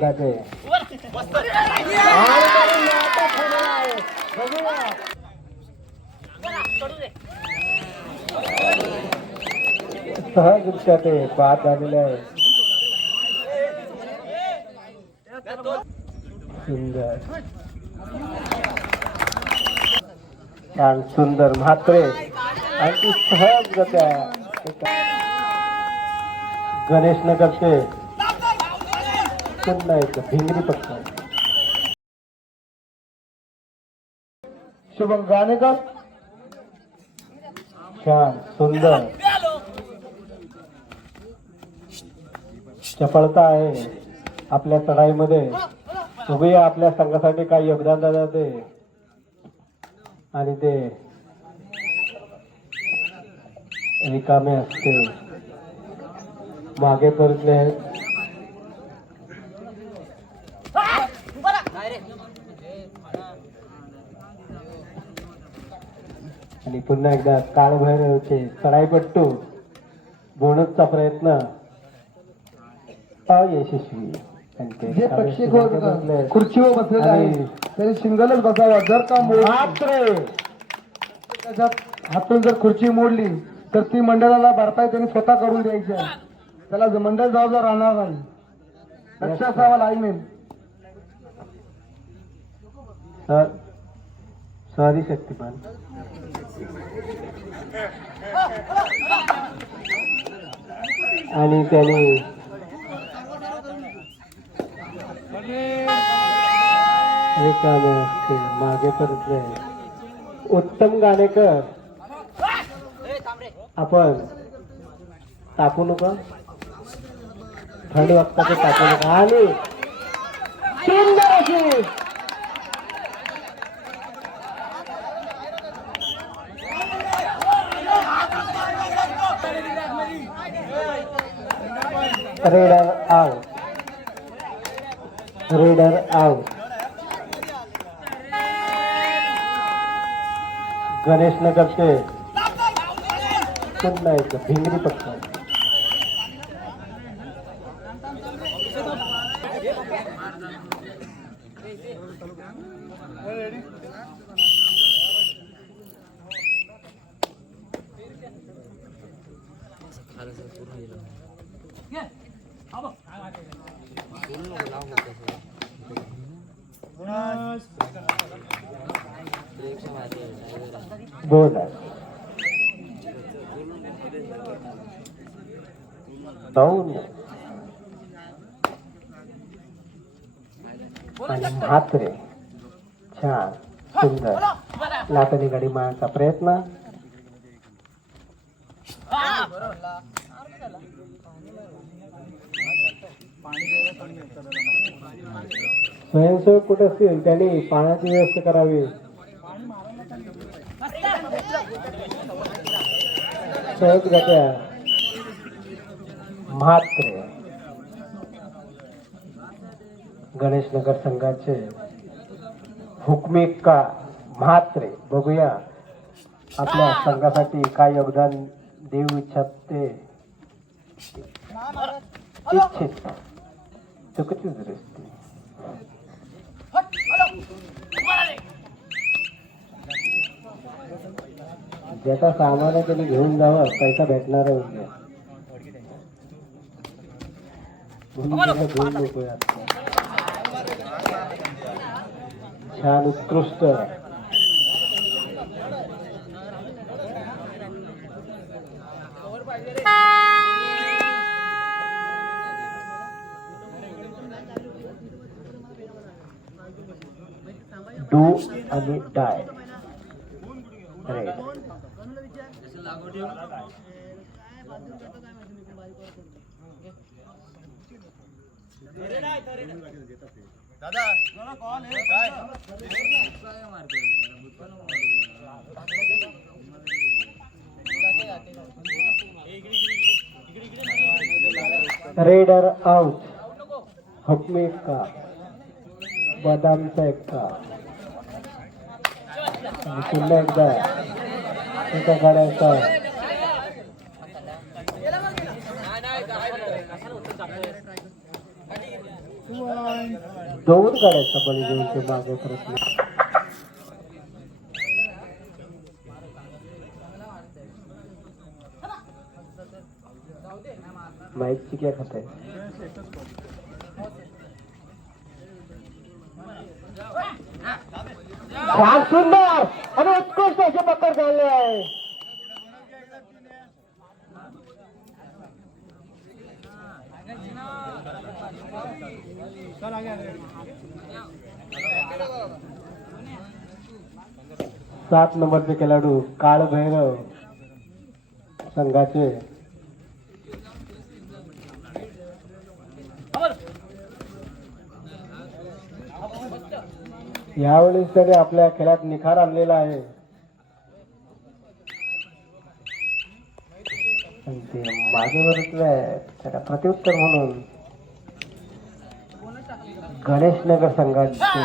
जाते सहजरित्या ते बाद झालेले आहे. सुंदर. छान सुंदर म्हात्रे. आणि ती सहजगत्या गणेश नगरचे पुन्हा एक भिंगरी पक्ष शुभम गाणेकर. छान सुंदर. चपळता आहे आपल्या चढाईमध्ये उभे आपल्या संघासाठी काय योगदान दादा ते. आणि ते रिकामे असते मागे परतले आहेत. आणि पुन्हा एकदा काळभैरवचे चढाईपट्टू बोनसचा प्रयत्न अयशस्वी जे पक्षी. खुर्चीवर बसलेले आहे तरी सिंगलच बसावा जर का मोड मात्र! त्याच्यात हातून जर खुर्ची मोडली तर ती मंडळाला भरपाई त्यांनी स्वतः करून द्यायची आहे. त्याला मंडळ जबाबदार राहणार नाही. लक्ष असावा लाईन सर सॉरी आणि त्याने रिकामे असते मागे परतले. उत्तम गाणेकर. आपण तापू नका. थंड वाजता तापू नका. आणि सुंदर अशी raider out raider out Ganesh नगरचे पुन्हा एक भिंगरी पक्ष. बोनस दोन आणि म्हात्रे छान सुंदर लाटणी गाडी मारण्याचा प्रयत्न स्वयंसेवक कुठे असतील? त्यांनी पाण्याची व्यवस्था करावी. सहज गत्या म्हात्रे. गणेशनगर संघाचे हुकमिका म्हात्रे. बघूया. आपल्या संघासाठी काय योगदान देऊ इच्छित ते. इच्छित. ज्याचा सामान आहे त्याने घेऊन जावं पैसा भेटणार आहे उद्या छान उत्कृष्ट. आणि डाय रेड रेडर आउट हुकमी का? बदामचा एक्का आणि पुन्हा एकदा एका गाड्याचा दोन गाड्याचा बळी घेऊन ते मागे प्रयत्न माईकची काय खात आहे फार सुंदर आणि असे पकड झाले आहे. सात नंबरचे खेळाडू काळ भैरव संघाचे. यावेळेस तरी आपल्या खेळात निखार आणलेला आहे. आणि ते मागे त्याला प्रत्युत्तर म्हणून गणेशनगर संघाचे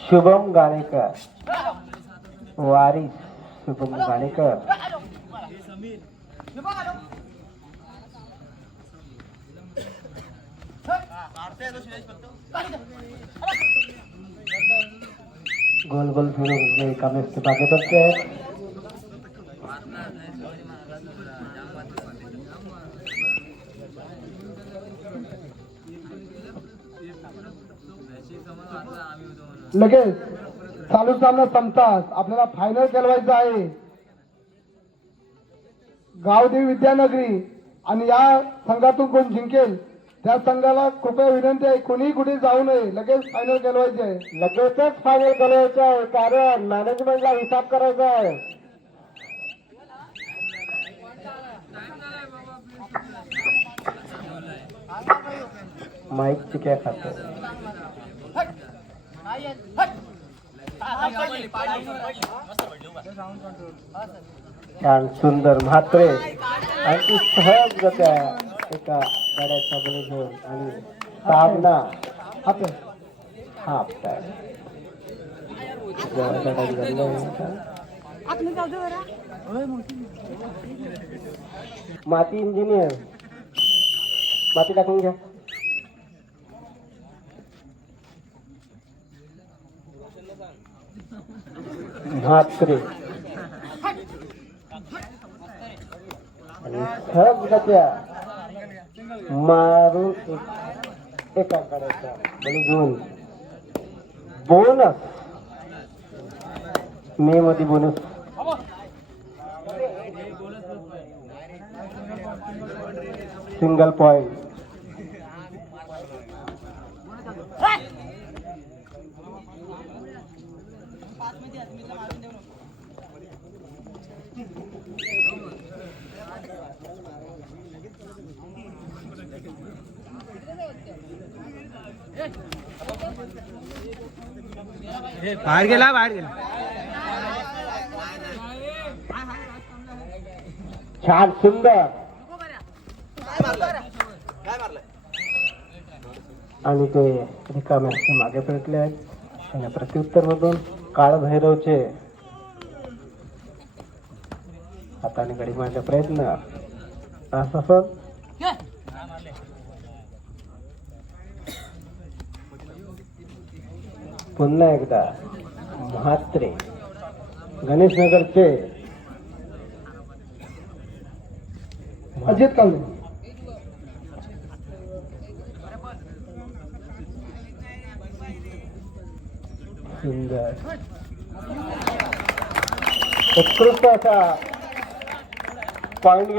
शुभम गाणेकर वारी शुभम गाणेकर. गोल गोल फिरून एका बाकी बागे बघते लगेच. चालू सामना संपताच आपल्याला फायनल खेळवायचं आहे. गावदेवी विद्यानगरी आणि या संघातून कोण जिंकेल? त्या संघाला कृपया विनंती आहे कोणीही कुठे जाऊ नये. लगेच फायनल खेळवायचे आहे. लगेचच फायनल करायचं आहे कारण मॅनेजमेंटला हिसाब करायचा आहे. माईकची काय खाते. छान सुंदर म्हात्रे आणि सहज गत्या एका गाड्याचा बळी घेऊन आणि सामना आता. हा माती इंजिनियर. माती टाकून घ्या. म्हात्रे आणि सहज गत्या मारून एका काढायचा म्हणजे घेऊन. बोनस. मे मध्ये बोनस. Single point. बाहेर गेला बाहेर गेला. छान सुंदर. आणि ते रिकाम्या मागे पडले आहेत. आणि प्रत्युत्तरमधून काळभैरवचे हाताने गडी मारण्याचा प्रयत्न असं. पुन्हा एकदा म्हात्रे गणेशनगरचे. अजित कांबळे. सुंदर उत्कृष्ट असा पॉइंट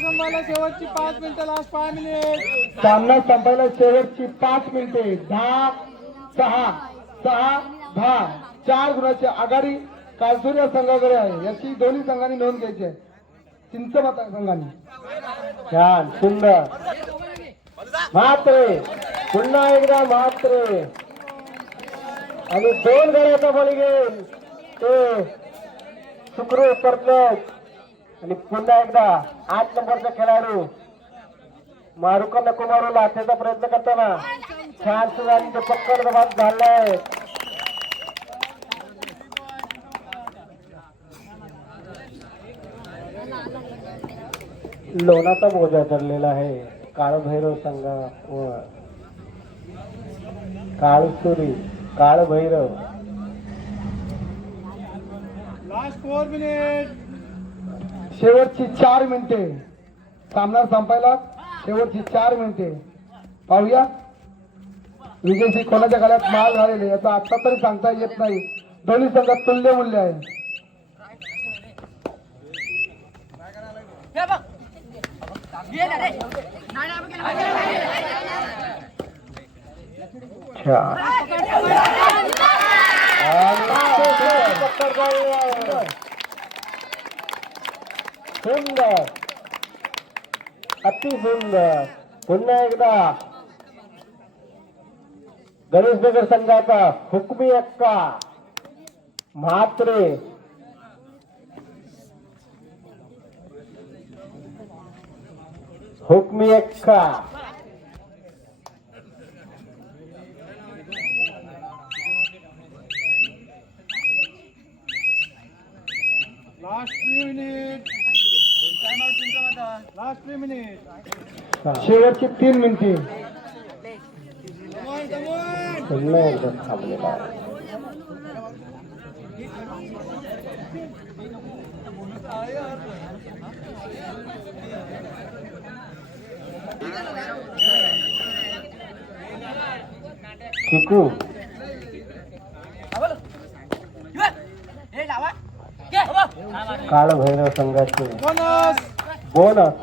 संपायला शेवटची पाच मिनिटं लास्ट पाच मिनिट सामना संपायला शेवटची पाच मिनिटे. दहा सहा सहा दहा. चार गुणाची आघाडी कालसूर या संघाकडे आहे. याची दोन्ही संघांनी नोंद घ्यायची आहे. चिंचमता संघांनी. छान सुंदर. म्हात्रे पुन्हा एकदा म्हात्रे आणि दोन गड्याचा बळी घेईल. ते शुक्र परत आणि पुन्हा एकदा आठ नंबरचा खेळाडू मारुका नको मारू प्रयत्न करताना छान सुद्धा आणि ते पक्कड दबात झालाय. लोणाचा बोजा ठरलेला आहे. काळभैरव संघा व काळसुरी काळभैरव. लास्ट फोर मिनिट शेवटची चार मिनिटे सामना संपायला शेवटची चार मिनिटे पाहूया विजयसिंग कोणाच्या गळ्यात माल घालेले याचा आता तरी सांगता येत नाही दोन्ही संघात तुल्य मूल्य आहे चार. आणि पत्तर गाळले आहे. सुंदर अति सुंदर पुन्हा एकदा गणेशनगर संघाचा हुकमी अक्का म्हात्रे हुकमी अक्का last three minute last three minute शेवटची तीन मिनिटे. थांबलेला काळ भैरव संघाचे. बोनस बोनस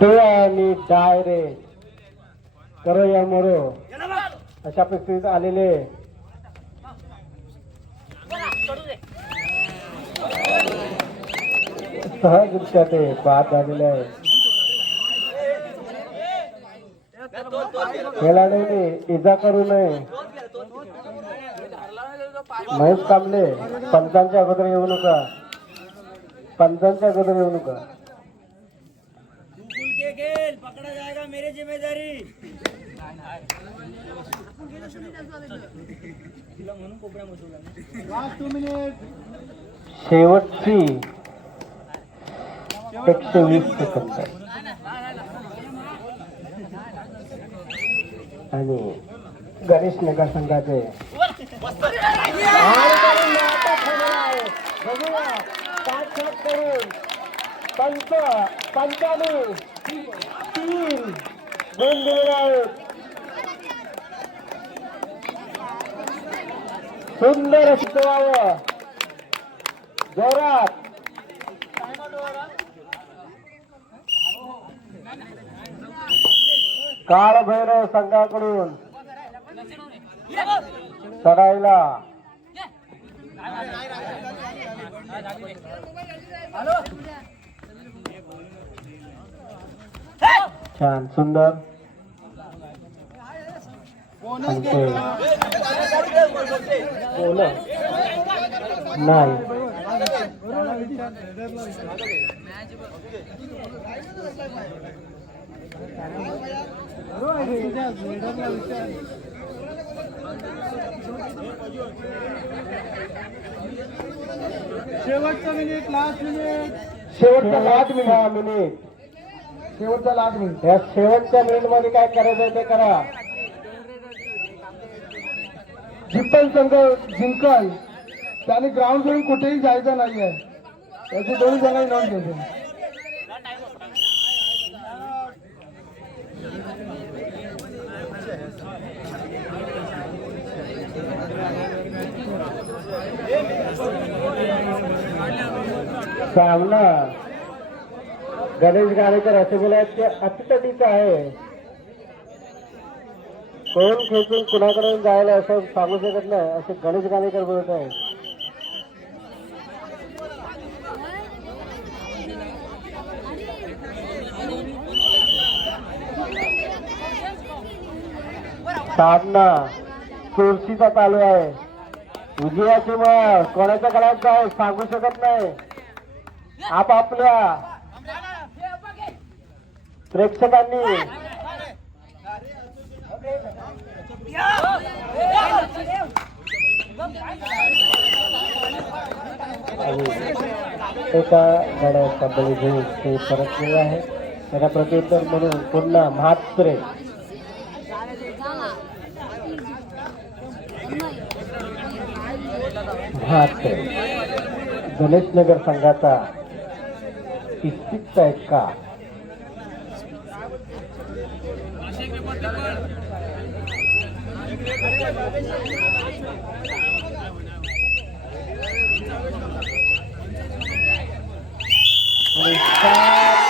टोळा आणि डायरेक्ट करो या मरो. अशा परिस्थितीत आलेले. सहजरित्या ते बाद झालेले आहे. खेळाडूंनी इजा करू नये. महेश कांबले पंचांच्या अगोदर येऊ नका. पंचांच्या अगोदर येऊ नका. पकड़ा जाएगा मेरी जिम्मेदारी शेवटची एकशे वीस सेकंद. आणि गणेश नगर संघाचे पाच पंच पंचाने तीन दोन दिलेले आहेत सुंदर शिकवावं जोरात. काळभैरव संघाकडून चढायला छान सुंदर. नाही. शेवटचं मिनिट लास्ट मिनिट शेवटचा लास्ट शेवटच्या मिनिट मिनिट शेवटचा लास्ट मिनिट या शेवटच्या मिनिटमध्ये काय करायचं ते करा. जिंकल संघ जिंकल. त्याने ग्राउंड सोडून कुठेही जायचं नाहीये. याची दोन्ही संघांनी नोंद घ्यायची सामना. गणेश गाडेकर असे बोलायचे ते अतितटीच आहे. कोण खेचून कुणाकडे जायला असं सांगू शकत नाही असे गणेश गाणेकर बोलत आहे सामना चोरशीचा चालू आहे. उजिया किंवा कोणाच्या गळ्यात आहे सांगू शकत नाही. आपापल्या प्रेक्षकांनी एका गाड्याचा बळी घेऊन ते परतलेले आहे त्याला प्रत्युत्तर म्हणून पुन्हा म्हात्रे. म्हात्रे. गणेशनगर संघाचा इस्तिकचा आहेत का? आणि